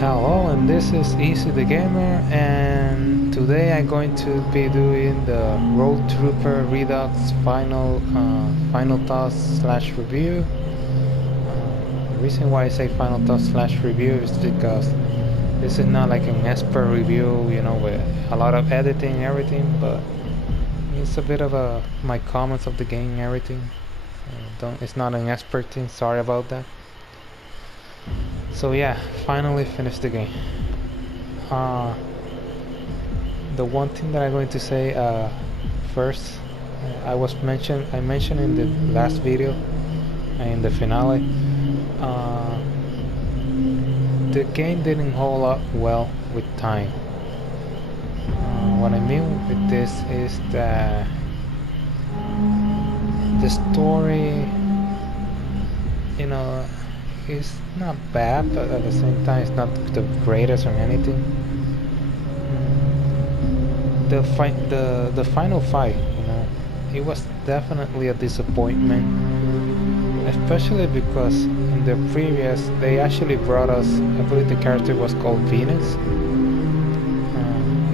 Hello, and this is Easy the Gamer, and today I'm going to be doing the Rogue Trooper Redux final thoughts slash review. The reason why I say final thoughts slash review is because this is not like an expert review, with a lot of editing and everything, but it's a bit of my comments of the game and everything. It's not an expert thing. Sorry about that. So yeah, finally finished the game. Uh, the one thing that I'm going to say first, I mentioned in the last video, in the finale, uh, the game didn't hold up well with time. What I mean with this is that the story, you know, is not bad, but at the same time, it's not the greatest or anything. The final fight, it was definitely a disappointment, especially because in the previous they actually brought us, I believe the character was called Venus.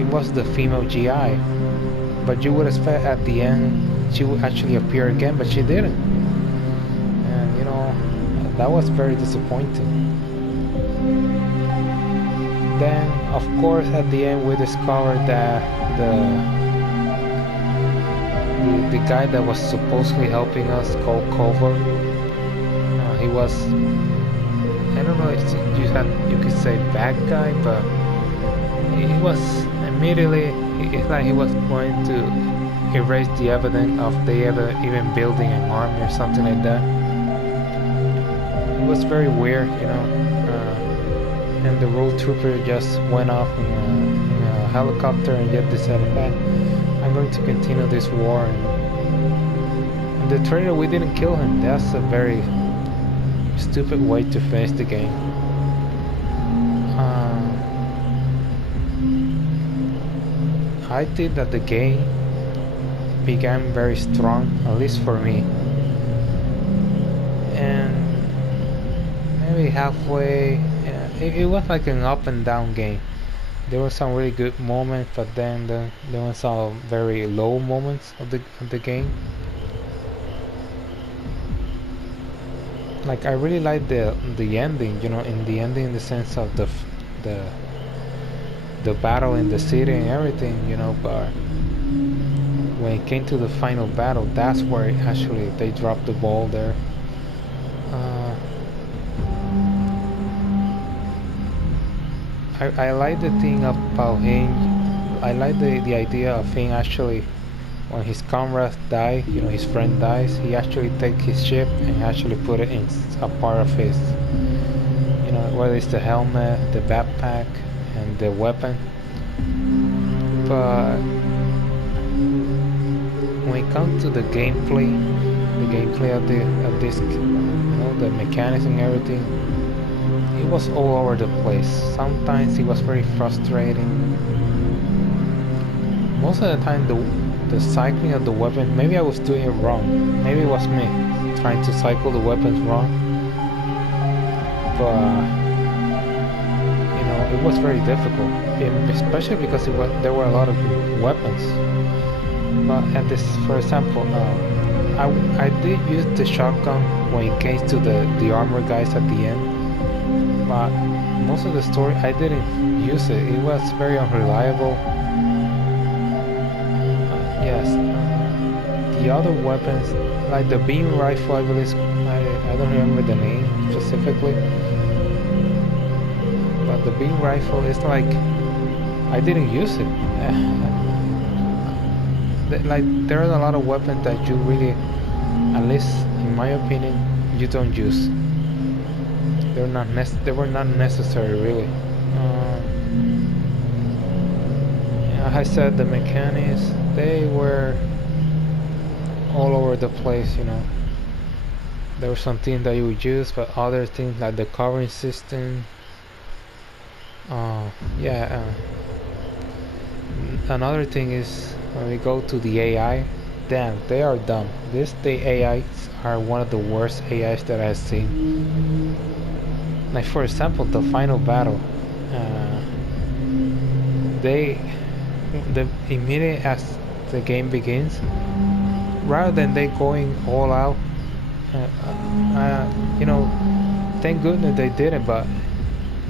It was the female GI, but you would expect at the end she would actually appear again, but she didn't, and that was very disappointing. Then of course at the end we discovered that the guy that was supposedly helping us, called Cover, he was, I don't know if you could say bad guy, but he was immediately, it's like he was going to erase the evidence of they ever even building an army or something like that. It was very weird, and the Rogue Trooper just went off in a helicopter and yet decided, hey, I'm going to continue this war. And the trailer, we didn't kill him. That's a very stupid way to face the game. I think that the game began very strong, at least for me, and maybe halfway, it was like an up and down game. There were some really good moments, but then there were some very low moments of the game. Like I really like the ending, in the ending, in the sense of the battle in the city and everything, but when it came to the final battle, that's where actually they dropped the ball there. I like the thing about him. I like the idea of him actually, when his comrade die, his friend dies, he actually take his ship and actually put it in a part of his, whether it's the helmet, the backpack, and the weapon. But when it comes to the gameplay of this, the mechanics and everything, it was all over the place. Sometimes it was very frustrating. Most of the time, the cycling of the weapon, maybe I was doing it wrong. Maybe it was me trying to cycle the weapons wrong. But it was very difficult, especially because there were a lot of weapons. But at this, for example, I did use the shotgun when it came to the armor guys at the end. But most of the story I didn't use it. It was very unreliable. Yes, the other weapons, like the beam rifle, I believe, I don't remember the name specifically, but the beam rifle is like, I didn't use it. Like there are a lot of weapons that you really, at least in my opinion, you don't use. They were not necessary, really. As I said, the mechanics, they were all over the place. There were some things that you would use, but other things like the covering system. Another thing is when we go to the AI. Damn, they are dumb. The AIs are one of the worst AIs that I've seen. Like for example, the final battle. Uh, they, the immediate as the game begins, rather than they going all out, you know, thank goodness they didn't. But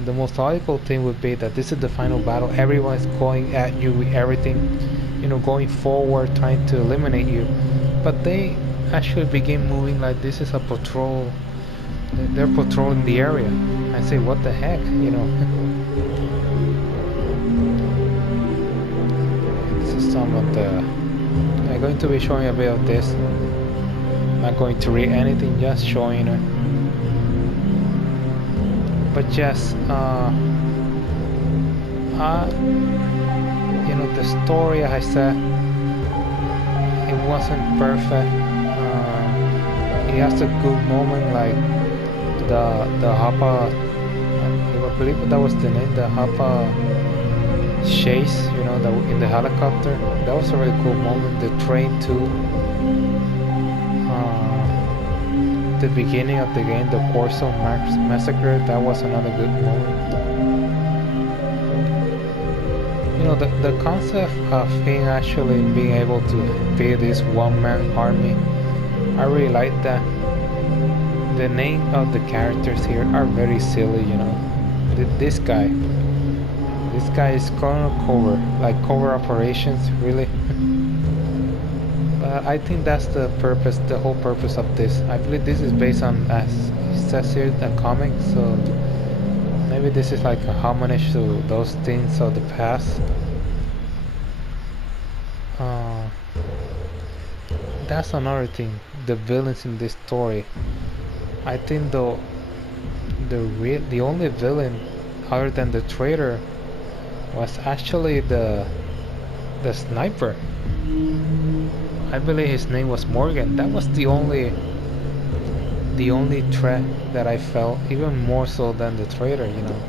the most logical thing would be that this is the final battle. Everyone is going at you with everything, you know, going forward, trying to eliminate you. But they actually begin moving like this is a patrol. They're patrolling the area. I say, what the heck, you know? This is some of the. I'm going to be showing a bit of this. I'm not going to read anything, just showing it. But just, you know, the story, as I said, it wasn't perfect. It has a good moment, like the Hapa, I believe that was the name, the Hapa chase, you know, in the helicopter. That was a really cool moment. The train too. The beginning of the game, the Corso massacre, that was another good moment. You know, the concept of him actually being able to be this one-man army, I really like that. The name of the characters here are very silly, you know. This guy is Colonel Cover, like cover operations, really. But I think that's the purpose, the whole purpose of this. I believe this is based on, as it says here, a comic, so maybe this is like a homage to those things of the past. That's another thing, the villains in this story. I think the only villain other than the traitor was actually the sniper. I believe his name was Morgan. That was the only threat that I felt, even more so than the traitor, you know.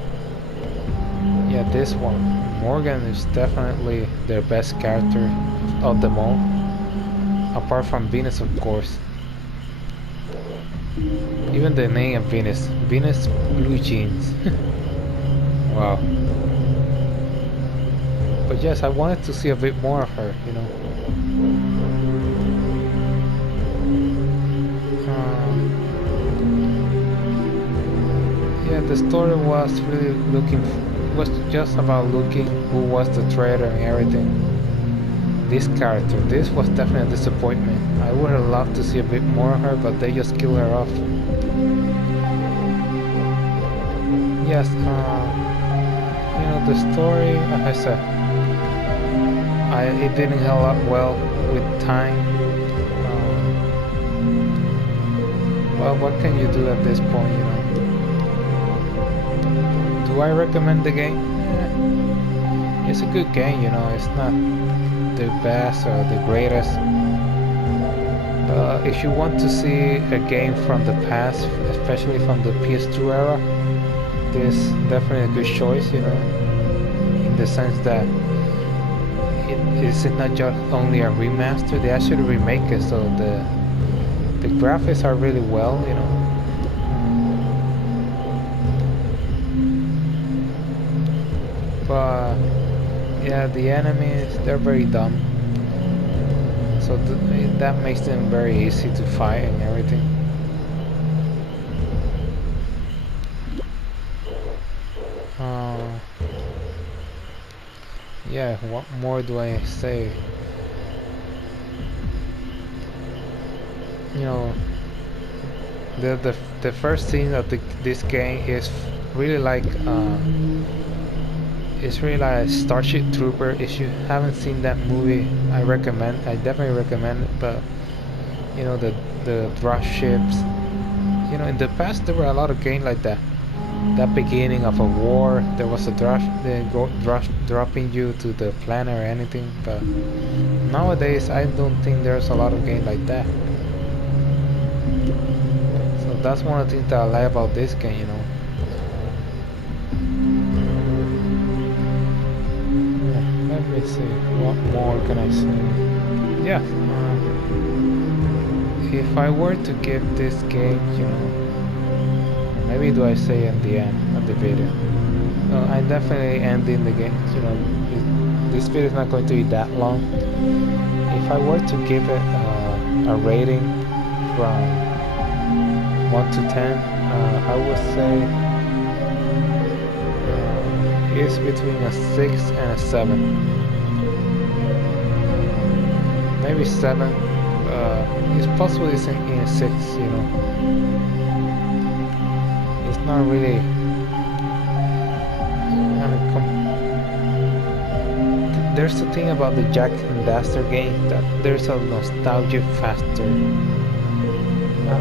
Yeah, this one, Morgan, is definitely their best character of them all, apart from Venus, of course. Even the name of Venus Blue Jeans. Wow. But yes, I wanted to see a bit more of her, you know. Yeah, the story was really was just about looking who was the traitor and everything. This character, this was definitely a disappointment. I would have loved to see a bit more of her, but they just killed her off. Yes, you know, the story, as I said, it didn't hold up well with time. Well, what can you do at this point, you know? Do I recommend the game? It's a good game, you know, it's not the best or the greatest. If you want to see a game from the past, especially from the PS2 era, this is definitely a good choice, you know, in the sense that it's not just only a remaster, they actually remake it, so the graphics are really well, you know. But yeah, the enemies, they're very dumb, so that makes them very easy to fight and everything. Yeah, what more do I say? You know, the first scene of this game is really like it's really like a Starship Trooper. If you haven't seen that movie, I definitely recommend it. But you know, the drop ships, you know, in the past there were a lot of games like that. That beginning of a war, there was a dropping you to the planet or anything. But nowadays, I don't think there's a lot of games like that. So that's one of the things that I like about this game, you know. Let me see, what more can I say? Yeah, if I were to give this game, you know, maybe do I say in the end of the video? I definitely ending the game. You know, this video is not going to be that long. If I were to give it a rating from 1 to 10, I would say it's between a 6 and a 7. Maybe 7. It's possible it's in a 6, you know. It's not really. There's a thing about the Jack and Daxter game that there's a nostalgic factor.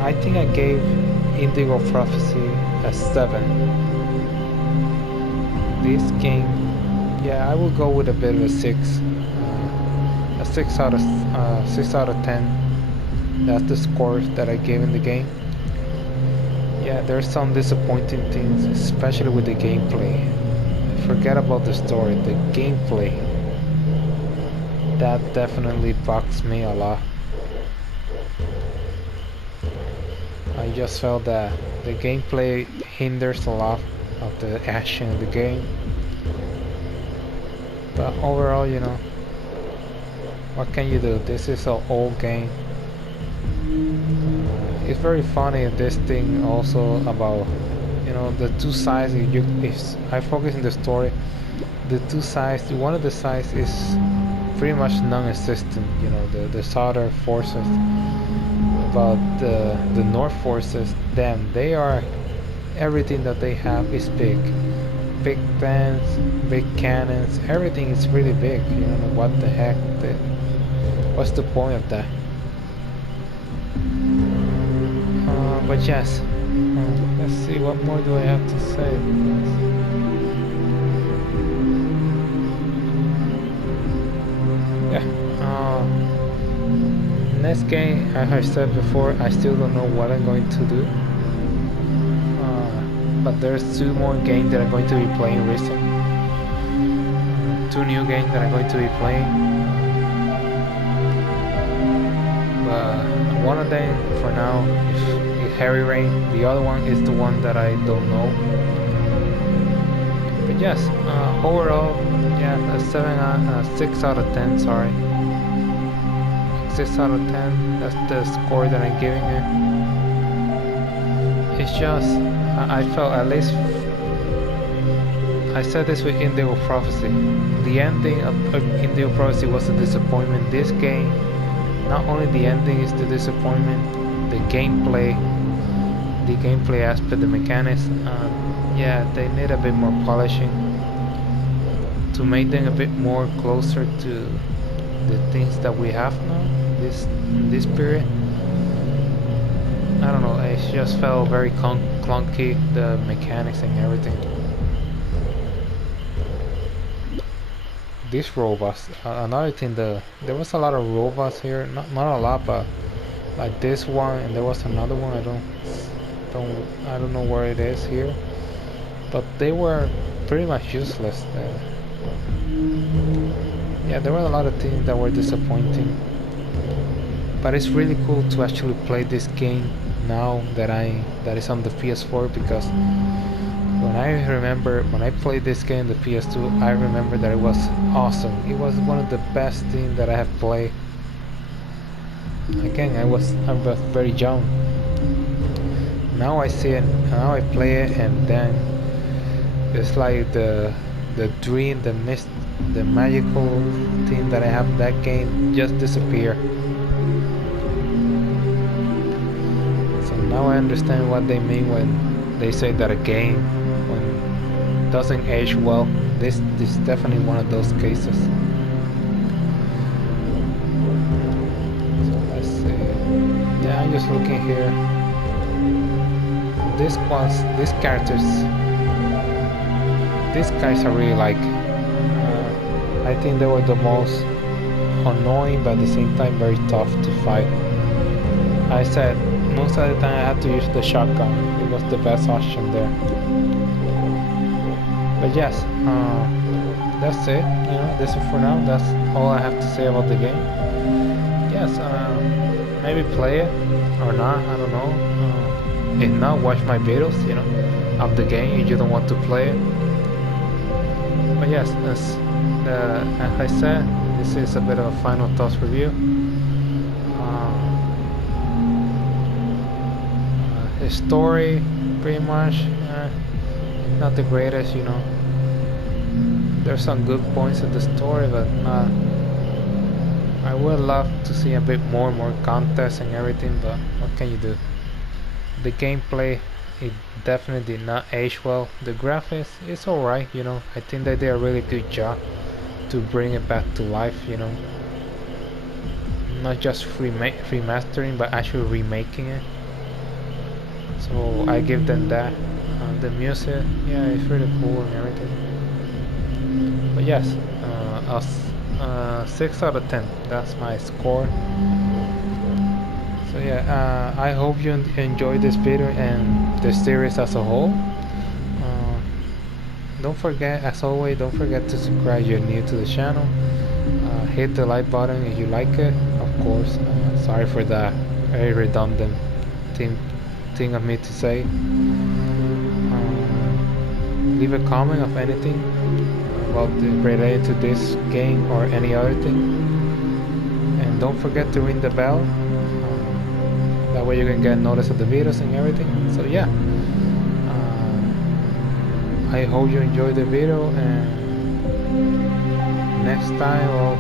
I think I gave Indigo Prophecy a 7. This game, yeah, I will go with a bit of a 6. A 6 out of 10. That's the score that I gave in the game. Yeah, there's some disappointing things, especially with the gameplay. Forget about the story, the gameplay. That definitely bugs me a lot. I just felt that the gameplay hinders a lot of the action of the game. But overall, you know, what can you do? This is an old game. It's very funny, this thing also about, you know, the two sides. If I focus in the story, the two sides, one of the sides is pretty much non-existent. You know, the southern forces. But the north forces, damn, they are, everything that they have is big. Big plans, big cannons, everything is really big. You know, what the heck, what's the point of that? But yes, let's see, what more do I have to say? Yeah, next game, as I said before, I still don't know what I'm going to do. But there's 2 more games that I'm going to be playing recently. 2 new games that I'm going to be playing. But one of them, for now, is Heavy Rain. The other one is the one that I don't know. But yes, overall, yeah, a 6 out of 10. Sorry, 6 out of 10. That's the score that I'm giving it. It's just, I felt, at least, I said this with Indigo Prophecy. The ending of Indigo Prophecy was a disappointment. This game, not only the ending is the disappointment, the gameplay aspect, the mechanics, yeah, they need a bit more polishing to make them a bit more closer to the things that we have now, this period. I don't know, it just felt very clunky, the mechanics and everything. These robots, another thing, there was a lot of robots here, not a lot, but like this one, and there was another one, I don't know where it is here, but they were pretty much useless. Yeah, there were a lot of things that were disappointing, but it's really cool to actually play this game now that is on the PS4, because when I played this game, the PS2, I remember that it was awesome. It was one of the best things that I have played. Again, I was very young. Now I see it, now I play it, and then it's like the dream, the magical thing that I have in that game just disappear. So now I understand what they mean when they say that a game, when doesn't age well. This is definitely one of those cases. So let's see. Yeah, I'm just looking here. These guys I really like. I think they were the most annoying, but at the same time very tough to fight. I said most of the time I had to use the shotgun. It was the best option there. But yes, that's it. You know, this is for now. That's all I have to say about the game. Yes, maybe play it or not. I don't know. If not, watch my videos. You know, of the game if you don't want to play it. But yes, as I said, this is a bit of a final thoughts review. His story, pretty much, not the greatest, you know. There's some good points in the story, but not. I would love to see a bit more context and everything, but what can you do? The gameplay, it definitely did not age well. The graphics, it's alright, you know. I think they did a really good job to bring it back to life, you know. Not just remastering, but actually remaking it. So I give them that. The music, yeah, it's really cool and everything. But yes, 6 out of 10. That's my score. So yeah, I hope you enjoyed this video and the series as a whole. Don't forget, as always, don't forget to subscribe if you're new to the channel. Hit the like button if you like it, of course. Sorry for that very redundant thing of me to say. Leave a comment of anything about related to this game or any other thing, and don't forget to ring the bell. That way you can get notice of the videos and everything. So yeah, I hope you enjoyed the video, and next time, well,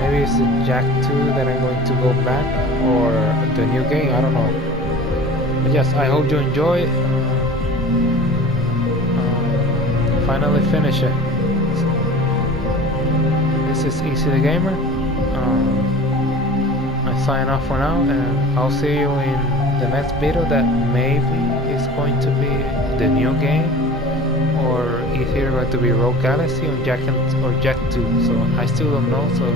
maybe it's the Jack 2 that I'm going to go back, or the new game, I don't know. But yes, I hope you enjoy. Finally finish it. This is Easy the Gamer. I sign off for now, and I'll see you in the next video that maybe is going to be the new game, or it's either going to be Rogue Galaxy or Jack 2. So I still don't know, so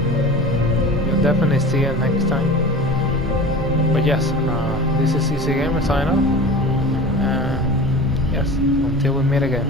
you'll definitely see it next time. But yes, this is Easy Gamer sign off. Yes, until we meet again.